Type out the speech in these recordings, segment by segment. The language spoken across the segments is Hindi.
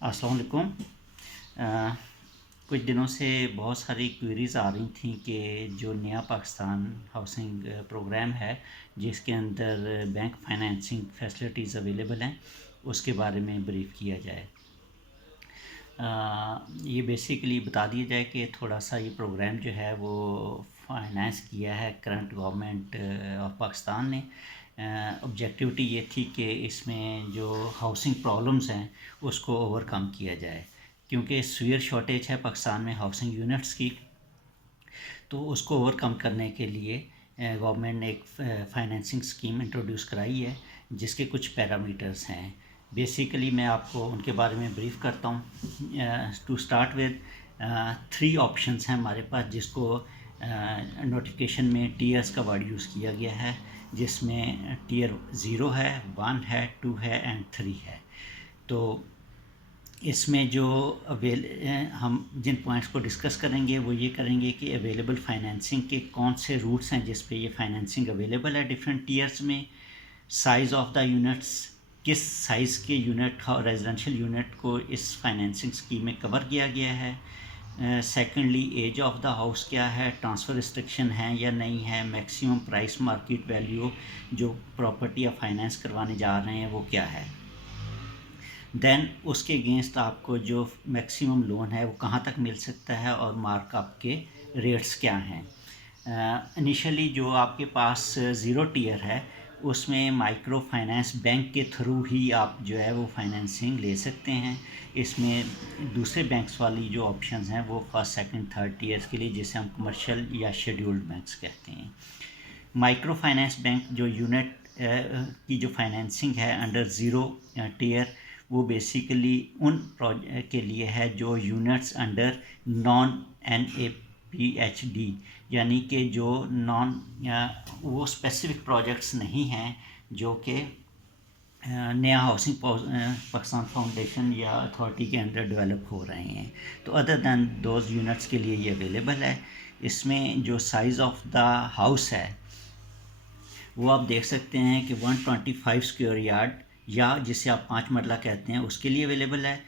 अस्सलाम वालेकुम। कुछ दिनों से बहुत सारी क्वेरीज़ आ रही थी कि जो नया पाकिस्तान हाउसिंग प्रोग्राम है जिसके अंदर बैंक फाइनेंसिंग फैसिलिटीज़ अवेलेबल हैं उसके बारे में ब्रीफ़ किया जाए। ये बेसिकली बता दिया जाए कि थोड़ा सा ये प्रोग्राम जो है वो फाइनेंस किया है करंट गवर्नमेंट ऑफ पाकिस्तान ने। ऑब्जेक्टिविटी ये थी कि इसमें जो हाउसिंग प्रॉब्लम्स हैं उसको ओवरकम किया जाए, क्योंकि सीवियर शॉर्टेज है पाकिस्तान में हाउसिंग यूनिट्स की। तो उसको ओवरकम करने के लिए गवर्नमेंट ने एक फाइनेंसिंग स्कीम इंट्रोड्यूस कराई है जिसके कुछ पैरामीटर्स हैं। बेसिकली मैं आपको उनके बारे में ब्रीफ करता हूँ। टू स्टार्ट विद 3 ऑप्शंस हैं हमारे पास, जिसको नोटिफिकेशन में टीयर्स का वर्ड यूज़ किया गया है, जिसमें टीयर 0 है, 1 है, 2 है एंड 3 है। तो इसमें जो हम जिन पॉइंट्स को डिस्कस करेंगे वो ये करेंगे कि अवेलेबल फाइनेंसिंग के कौन से रूट्स हैं जिस पे ये फाइनेंसिंग अवेलेबल है डिफरेंट टीयर्स में, साइज़ ऑफ द यूनिट्स, किस साइज़ के यूनिट और रेजिडेंशियल यूनिट को इस फाइनेंसिंग स्कीम में कवर किया गया है। Secondly age of the house क्या है, ट्रांसफ़र रिस्ट्रिक्शन है या नहीं है, मैक्सिमम प्राइस मार्केट वैल्यू जो प्रॉपर्टी या फाइनेंस करवाने जा रहे हैं वो क्या है। देन उसके अगेंस्ट आपको जो मैक्सिमम लोन है वो कहाँ तक मिल सकता है और मार्कअप के रेट्स क्या हैं। इनिशियली जो आपके पास ज़ीरो टीयर है उसमें माइक्रो फाइनेंस बैंक के थ्रू ही आप जो है वो फाइनेंसिंग ले सकते हैं। इसमें दूसरे बैंक्स वाली जो ऑप्शंस हैं वो फर्स्ट सेकंड थर्ड टीयर्स के लिए, जिसे हम कमर्शियल या शेड्यूल्ड बैंक्स कहते हैं। माइक्रो फाइनेंस बैंक जो यूनिट की जो फाइनेंसिंग है अंडर ज़ीरो टीयर, वो बेसिकली उन प्रोजेक्ट के लिए है जो यूनिट्स अंडर नॉन NAPHD, यानी कि जो वो स्पेसिफिक प्रोजेक्ट्स नहीं हैं जो कि नया हाउसिंग पाकिस्तान फाउंडेशन या अथॉरिटी के अंदर डेवलप हो रहे हैं। तो अदर दैन दोज यूनिट्स के लिए ये अवेलेबल है। इसमें जो साइज़ ऑफ द हाउस है वो आप देख सकते हैं कि 125 स्क्वायर यार्ड या जिसे आप 5 मरला कहते हैं उसके लिए अवेलेबल है।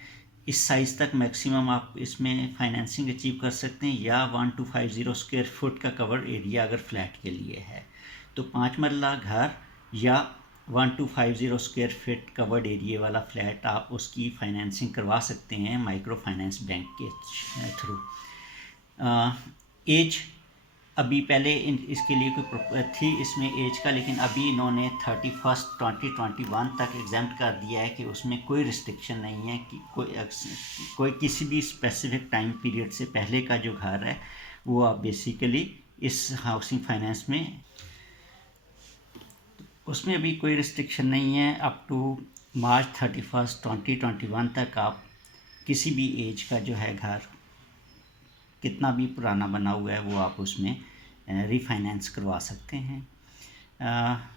इस साइज़ तक मैक्सिमम आप इसमें फाइनेंसिंग अचीव कर सकते हैं, या 1250 स्क्वायर फुट का कवर एरिया अगर फ्लैट के लिए है तो 5 मरला घर या 1250 स्क्वायर फीट कवर्ड एरिया वाला फ्लैट आप उसकी फाइनेंसिंग करवा सकते हैं माइक्रो फाइनेंस बैंक के थ्रू। एज अभी पहले इसके लिए कोई थी इसमें एज का, लेकिन अभी इन्होंने 31/2021 तक एग्जाम्प्ट कर दिया है कि उसमें कोई रिस्ट्रिक्शन नहीं है कि कोई किसी भी स्पेसिफिक टाइम पीरियड से पहले का जो घर है वो आप बेसिकली इस हाउसिंग फाइनेंस में, उसमें अभी कोई रिस्ट्रिक्शन नहीं है। अप टू March 31, 2021 तक आप किसी भी एज का जो है घर कितना भी पुराना बना हुआ है वो आप उसमें रीफाइनेंस करवा सकते हैं।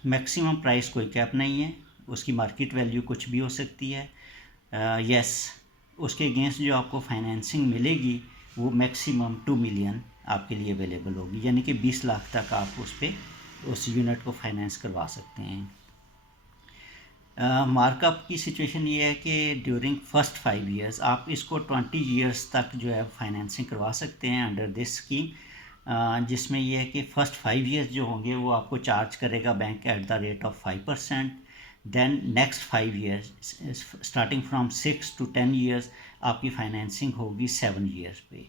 मैक्सिमम प्राइस कोई कैप नहीं है, उसकी मार्केट वैल्यू कुछ भी हो सकती है। यस, उसके अगेंस्ट जो आपको फाइनेंसिंग मिलेगी वो मैक्सिमम 2 मिलियन आपके लिए अवेलेबल होगी, यानी कि 20 लाख तक आप उस यूनिट को फाइनेंस करवा सकते हैं। मार्कअप की सिचुएशन ये है कि ड्यूरिंग फर्स्ट 5 ईयर्स आप इसको 20 ईयर्स तक जो है फाइनेंसिंग करवा सकते हैं अंडर दिस स्कीम, जिसमें यह है कि फ़र्स्ट 5 ईयर्स जो होंगे वो आपको चार्ज करेगा bank at the rate of 5%। Then next 5 years starting from 6 to 10 years आपकी फाइनेंसिंग होगी 7 ईयर्स पे।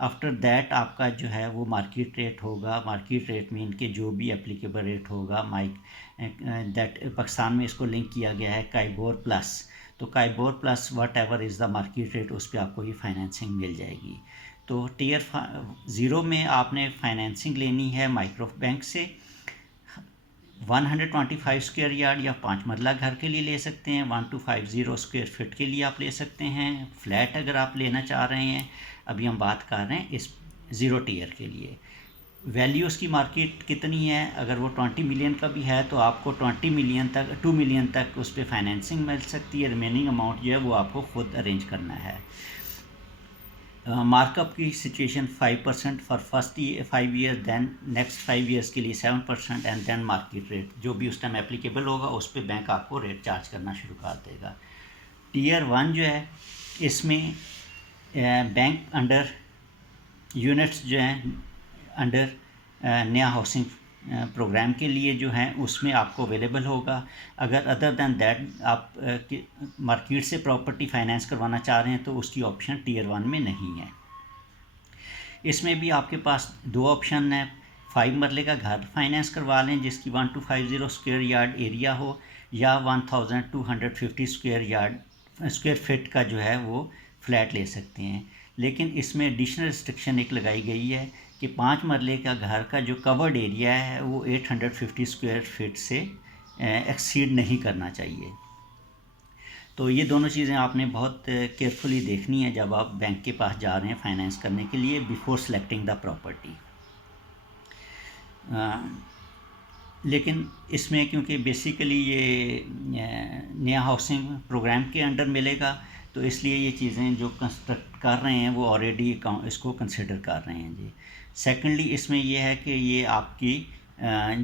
आफ्टर दैट आपका जो है वो मार्केट रेट होगा। मार्केट रेट मीन के जो भी एप्लीकेबल रेट होगा दैट पाकिस्तान में इसको लिंक किया गया है काइबोर प्लस। तो KIBOR plus what ever is the market rate, उस पर आपको ये फाइनेंसिंग मिल जाएगी। तो टीयर 0 में आपने फाइनेंसिंग लेनी है माइक्रो बैंक से 125 स्क्वायर यार्ड या 5 मरला घर के लिए ले सकते हैं, 1250 स्क्वायर फीट के लिए आप ले सकते हैं। फ्लैट अगर आप लेना चाह रहे हैं, अभी हम बात कर रहे हैं इस ज़ीरो टीयर के लिए, वैल्यू उसकी मार्केट कितनी है। अगर वो 20 मिलियन का भी है तो आपको 20 मिलियन तक 2 मिलियन तक उस पर फाइनेंसिंग मिल सकती है। रिमेनिंग अमाउंट जो है वो आपको खुद अरेंज करना है। मार्कअप की situation 5% for first 5 year, then next 5 years के लिए 7% एंड देन मार्केट रेट जो भी उस टाइम एप्लीकेबल होगा उस पर बैंक आपको रेट चार्ज करना शुरू कर देगा। टीयर 1 जो है इसमें बैंक अंडर यूनिट्स जो हैं अंडर नया हाउसिंग प्रोग्राम के लिए जो हैं उसमें आपको अवेलेबल होगा। अगर अदर दैन दैट आप मार्केट से प्रॉपर्टी फाइनेंस करवाना चाह रहे हैं तो उसकी ऑप्शन टीयर 1 में नहीं है। इसमें भी आपके पास दो ऑप्शन हैं, 5 मरले का घर फाइनेंस करवा लें जिसकी 1250 स्क्वायर यार्ड एरिया हो, या 1250 स्क्वायर फीट का जो है वो फ्लैट ले सकते हैं। लेकिन इसमें एडिशनल रिस्ट्रिक्शन एक लगाई गई है कि 5 मरले का घर का जो कवर्ड एरिया है वो 850 स्क्वायर फीट से एक्सीड नहीं करना चाहिए। तो ये दोनों चीज़ें आपने बहुत केयरफुली देखनी है जब आप बैंक के पास जा रहे हैं फाइनेंस करने के लिए बिफोर सेलेक्टिंग द प्रॉपर्टी। लेकिन इसमें क्योंकि बेसिकली ये नया हाउसिंग प्रोग्राम के अंडर मिलेगा तो इसलिए ये चीज़ें जो कंस्ट्रक्ट कर रहे हैं वो ऑलरेडी इसको कंसिडर कर रहे हैं जी। सेकेंडली इसमें ये है कि ये आपकी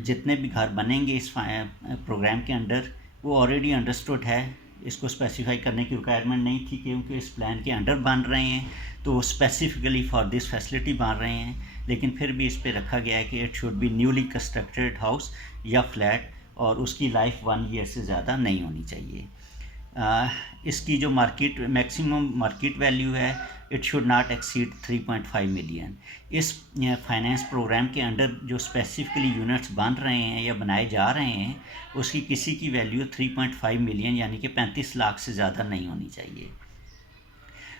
जितने भी घर बनेंगे इस प्रोग्राम के अंडर वो ऑलरेडी अंडरस्टूड है, इसको स्पेसिफाई करने की रिक्वायरमेंट नहीं थी क्योंकि इस प्लान के अंडर बन रहे हैं तो स्पेसिफिकली फॉर दिस फैसिलिटी बन रहे हैं। लेकिन फिर भी इस पे रखा गया है कि it should B newly constructed house या फ्लैट और उसकी लाइफ 1 ईयर से ज़्यादा नहीं होनी चाहिए। इसकी जो मैक्सिमम मार्केट वैल्यू है it should not exceed 3.5 million. इस फाइनेंस प्रोग्राम के अंडर जो स्पेसिफिकली यूनिट्स बन रहे हैं या बनाए जा रहे हैं उसकी किसी की वैल्यू 3.5 मिलियन यानी कि 35 लाख से ज़्यादा नहीं होनी चाहिए।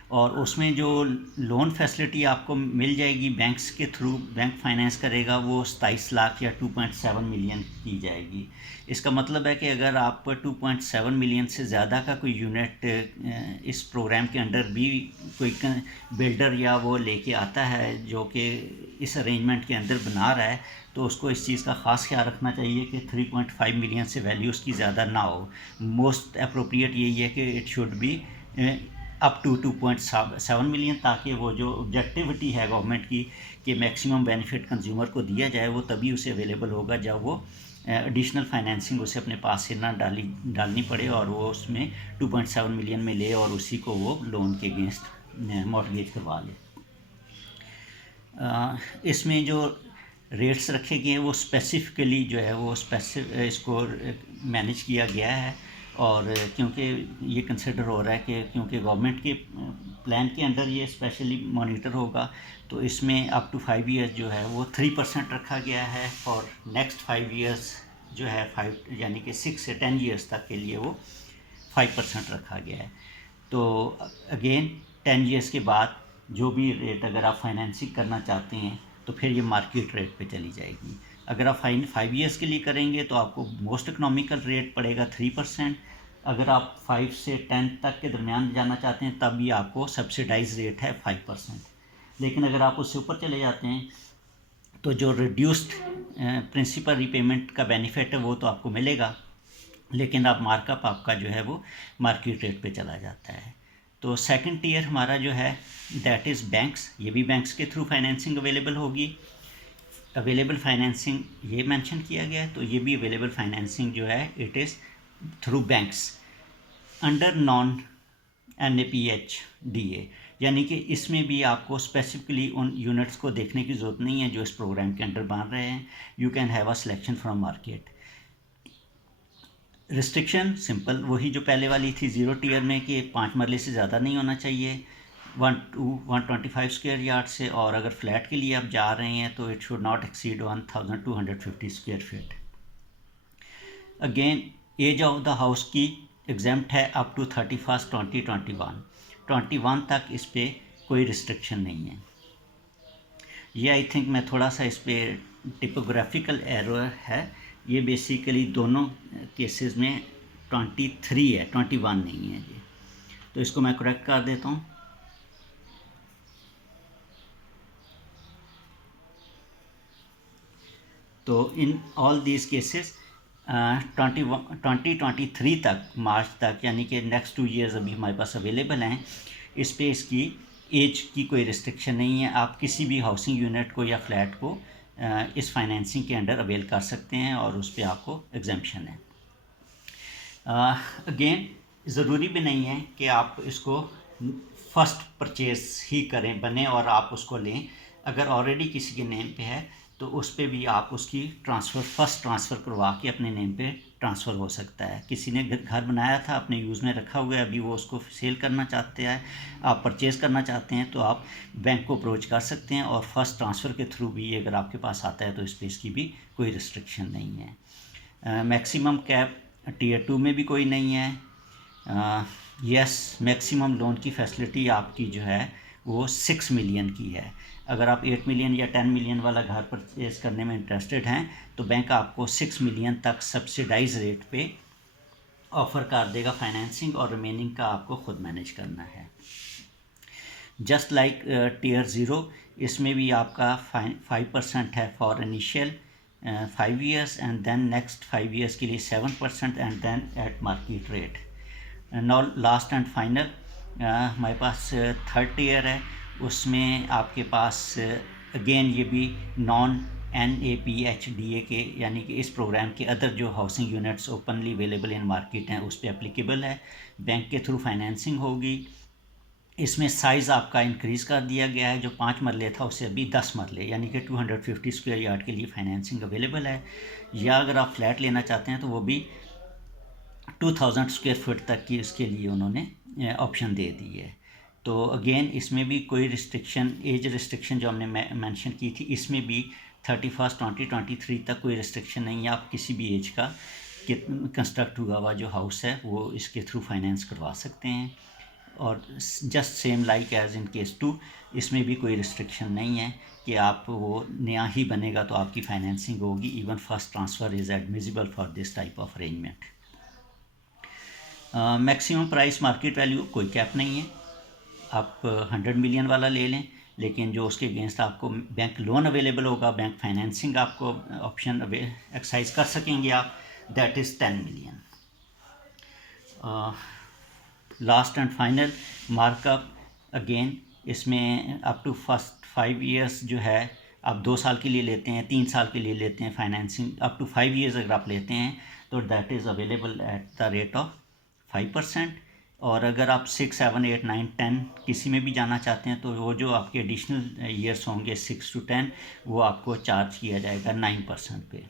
और उसमें जो लोन फैसिलिटी आपको मिल जाएगी बैंक्स के थ्रू, बैंक फाइनेंस करेगा वो 27 लाख या 2.7 मिलियन की जाएगी। इसका मतलब है कि अगर आप 2.7 मिलियन से ज़्यादा का कोई यूनिट इस प्रोग्राम के अंडर भी कोई बिल्डर या वो लेके आता है जो कि इस अरेंजमेंट के अंदर बना रहा है तो उसको इस चीज़ का ख़ास ख्याल रखना चाहिए कि 3.5 मिलियन से वैल्यू उसकी ज़्यादा ना हो। मोस्ट अप्रोप्रिएट यही है कि it should be up to 2.7 million, ताकि वो जो ऑब्जेक्टिविटी है गवर्नमेंट की कि मैक्सिमम बेनिफिट कंज्यूमर को दिया जाए वो तभी उसे अवेलेबल होगा जब वो एडिशनल फाइनेंसिंग उसे अपने पास से ना डालनी पड़े और वो उसमें 2.7 मिलियन में ले और उसी को वो लोन के अगेंस्ट मॉर्गेज करवा ले। इसमें जो रेट्स रखे गए हैं वो स्पेसिफिकली जो है वो इसको मैनेज किया गया है और क्योंकि ये कंसिडर हो रहा है कि क्योंकि गवर्नमेंट के प्लान के अंडर ये स्पेशली मॉनिटर होगा तो इसमें अप टू 5 ईयर्स जो है वो 3% रखा गया है और नेक्स्ट 5 ईयर्स जो है 5 यानी कि 6 से 10 ईयर्स तक के लिए वो 5% रखा गया है। तो अगेन 10 ईयर्स के बाद जो भी रेट अगर आप फाइनेंसिंग करना चाहते हैं तो फिर ये मार्केट रेट पे चली जाएगी। अगर आप 5 ईयर्स के लिए करेंगे तो आपको मोस्ट इकनॉमिकल रेट पड़ेगा 3%। अगर आप 5 से 10 तक के दरमियान जाना चाहते हैं तब भी आपको सब्सिडाइज रेट है 5%। लेकिन अगर आप उससे ऊपर चले जाते हैं तो जो रिड्यूस्ड प्रिंसिपल रीपेमेंट का बेनिफिट है वो तो आपको मिलेगा, लेकिन आप मार्कअप आपका जो है वो मार्केट रेट पे चला जाता है। तो सेकंड टियर हमारा जो है दैट इज़ बैंक्स, ये भी बैंक्स के थ्रू फाइनेंसिंग अवेलेबल होगी। अवेलेबल फाइनेंसिंग ये मेंशन किया गया है तो ये भी अवेलेबल फाइनेंसिंग जो है it is through banks under non NAPHDA, यानी कि इसमें भी आपको स्पेसिफिकली उन यूनिट्स को देखने की ज़रूरत नहीं है जो इस प्रोग्राम के अंडर बन रहे हैं। You can have a selection from market. Restriction simple वही जो पहले वाली थी 0 टियर में कि 5 मरले से ज़्यादा नहीं होना चाहिए 125 स्क्वायर यार्ड से, और अगर फ्लैट के लिए आप जा रहे हैं तो it should not exceed 1250 square feet. Again age of the house की एग्जाम्प्ट है अप टू 31 2021 तक, इस पर कोई रिस्ट्रिक्शन नहीं है। ये आई थिंक मैं थोड़ा सा इस पर टिपोग्राफिकल एरर है, ये बेसिकली दोनों केसेस में 23 है 21 नहीं है जी, तो इसको मैं करेक्ट कर देता हूँ। तो इन ऑल दीज केसेस 2023 तक मार्च तक यानी कि नेक्स्ट 2 ईयर्स अभी हमारे पास अवेलेबल हैं। इस पे इसकी एज की कोई रिस्ट्रिक्शन नहीं है, आप किसी भी हाउसिंग यूनिट को या फ्लैट को इस फाइनेंसिंग के अंडर अवेल कर सकते हैं और उस पर आपको एग्जेम्पशन है। अगेन ज़रूरी भी नहीं है कि आप इसको फ़र्स्ट परचेज़ ही करें बने और आप उसको लें। अगर ऑलरेडी किसी के नेम पे है तो उस पे भी आप उसकी फर्स्ट ट्रांसफ़र करवा के अपने नेम पे ट्रांसफ़र हो सकता है। किसी ने घर बनाया था, अपने यूज़ में रखा हुआ है, अभी वो उसको सेल करना चाहते हैं, आप परचेज़ करना चाहते हैं, तो आप बैंक को अप्रोच कर सकते हैं और फर्स्ट ट्रांसफ़र के थ्रू भी अगर आपके पास आता है तो इस पर इसकी भी कोई रिस्ट्रिक्शन नहीं है। मैक्सिमम कैप टीयर 2 में भी कोई नहीं है। यस, मैक्सिमम लोन की फैसिलिटी आपकी जो है वो 6 मिलियन की है। अगर आप 8 मिलियन या 10 मिलियन वाला घर परचेज़ करने में इंटरेस्टेड हैं तो बैंक आपको 6 मिलियन तक सब्सिडाइज रेट पे ऑफ़र कर देगा फाइनेंसिंग, और रिमेनिंग का आपको ख़ुद मैनेज करना है। जस्ट लाइक टीयर 0, इसमें भी आपका 5% है for initial 5 years and then next 5 years के लिए 7% and then at market rate. Now last and final हमारे पास थर्ड टीयर है, उसमें आपके पास अगेन ये भी नॉन NAPHDA के यानी कि इस प्रोग्राम के अदर जो housing units openly available in market हैं उस पर एप्लीकेबल है। बैंक के थ्रू फाइनेंसिंग होगी। इसमें साइज़ आपका इंक्रीज़ कर दिया गया है, जो 5 मरले था उससे अभी 10 मरले यानी कि 250 स्क्वायर यार्ड के लिए फाइनेंसिंग अवेलेबल है। या अगर आप फ्लैट लेना चाहते हैं तो वो भी 2000 स्क्वायर फुट तक की इसके लिए उन्होंने ऑप्शन दे दी है। तो अगेन इसमें भी कोई रिस्ट्रिक्शन, एज रिस्ट्रिक्शन जो हमने मेंशन की थी, इसमें भी 31/2023 तक कोई रिस्ट्रिक्शन नहीं है। आप किसी भी एज का कंस्ट्रक्ट हुआ हुआ जो हाउस है वो इसके थ्रू फाइनेंस करवा सकते हैं। और just same like as in case 2, इसमें भी कोई रिस्ट्रिक्शन नहीं है कि आप वो नया ही बनेगा तो आपकी फाइनेंसिंग होगी। Even first transfer is admissible for this type of arrangement. Maximum price market value कोई कैप नहीं है। आप 100 मिलियन वाला ले लें, लेकिन जो उसके अगेंस्ट आपको बैंक लोन अवेलेबल होगा, बैंक फाइनेंसिंग आपको ऑप्शन एक्सरसाइज कर सकेंगे आप, that is 10 million. Last and final markup again, इसमें अप टू फर्स्ट 5 ईयर्स जो है आप 2 साल के लिए लेते हैं, 3 साल के लिए लेते हैं फाइनेंसिंग, अप टू 5 ईयर्स अगर आप लेते हैं तो that is available at the rate of 5%। और अगर आप 6, 7, 8, 9, 10 किसी में भी जाना चाहते हैं तो वो जो आपके एडिशनल ईयर्स होंगे 6 to 10 वो आपको चार्ज किया जाएगा 9% पे।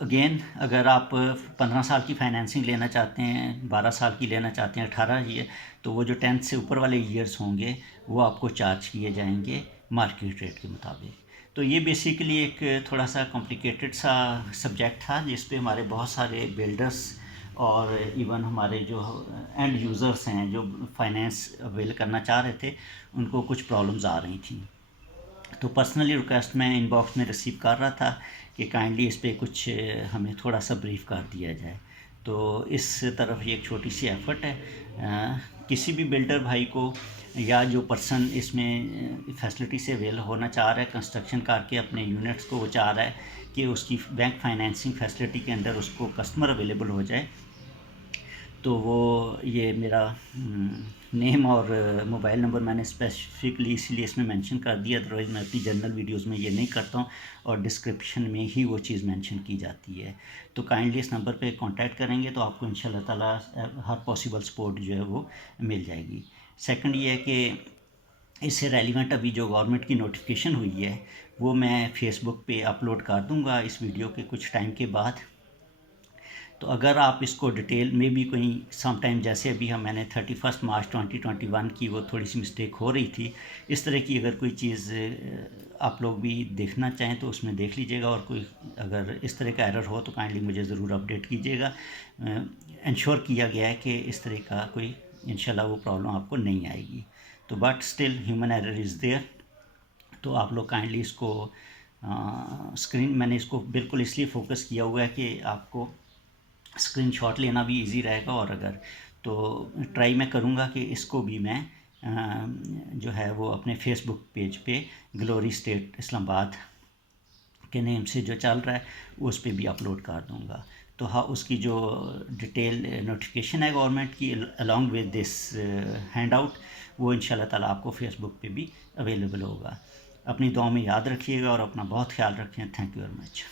अगेन अगर आप 15 साल की फाइनेंसिंग लेना चाहते हैं, 12 साल की लेना चाहते हैं, 18 ईयर, तो वो जो 10 से ऊपर वाले ईयर्स होंगे वो आपको चार्ज किए जाएंगे मार्केट रेट के मुताबिक। तो ये बेसिकली एक थोड़ा सा कॉम्प्लिकेटेड सा सब्जेक्ट था जिस पे हमारे बहुत सारे बिल्डर्स और इवन हमारे जो एंड यूज़र्स हैं जो फाइनेंस अवेल करना चाह रहे थे उनको कुछ प्रॉब्लम्स आ रही थी। तो पर्सनली रिक्वेस्ट मैं इनबॉक्स में रिसीव कर रहा था कि काइंडली इस पे कुछ हमें थोड़ा सा ब्रीफ कर दिया जाए। तो इस तरफ ये एक छोटी सी एफ़र्ट है। किसी भी बिल्डर भाई को या जो पर्सन इसमें फैसिलिटी से अवेल होना चाह रहा है, कंस्ट्रक्शन करके अपने यूनिट्स को वो चाह रहा है कि उसकी बैंक फाइनेंसिंग फैसिलिटी के अंदर उसको कस्टमर अवेलेबल हो जाए, तो वो ये मेरा नेम और मोबाइल नंबर मैंने स्पेसिफिकली इसीलिए इसमें मेंशन कर दिया, अदरवाइज़ मैं अपनी जनरल वीडियोस में ये नहीं करता हूँ और डिस्क्रिप्शन में ही वो चीज़ मेंशन की जाती है। तो काइंडली इस नंबर पे कांटेक्ट करेंगे तो आपको इंशाल्लाह ताला हर पॉसिबल सपोर्ट जो है वो मिल जाएगी। सेकंड ये है कि इससे रेलिवेंट अभी जो गवर्नमेंट की नोटिफिकेशन हुई है वो मैं फेसबुक पे अपलोड कर दूँगा इस वीडियो के कुछ टाइम के बाद। तो अगर आप इसको डिटेल में भी कोई सम टाइम, जैसे अभी मैंने 31 मार्च 2021 की वो थोड़ी सी मिस्टेक हो रही थी, इस तरह की अगर कोई चीज़ आप लोग भी देखना चाहें तो उसमें देख लीजिएगा, और कोई अगर इस तरह का एरर हो तो काइंडली मुझे ज़रूर अपडेट कीजिएगा। इंश्योर किया गया है कि इस तरह का कोई इंशाल्लाह वो प्रॉब्लम आपको नहीं आएगी। तो but still human error is there, तो आप लोग काइंडली इसको स्क्रीन, मैंने इसको बिल्कुल इसलिए फ़ोकस किया हुआ है कि आपको स्क्रीनशॉट लेना भी इजी रहेगा, और अगर तो ट्राई मैं करूँगा कि इसको भी मैं जो है वो अपने फेसबुक पेज पे ग्लोरी स्टेट इस्लामाबाद के नेम से जो चल रहा है उस पे भी अपलोड कर दूँगा। तो हाँ, उसकी जो डिटेल नोटिफिकेशन है गवर्नमेंट की अलॉन्ग विद दिस हैंडआउट, वो इंशाल्लाह ताला आपको फेसबुक पे भी अवेलेबल होगा। अपनी दुआ में याद रखिएगा और अपना बहुत ख्याल रखें। Thank you very much.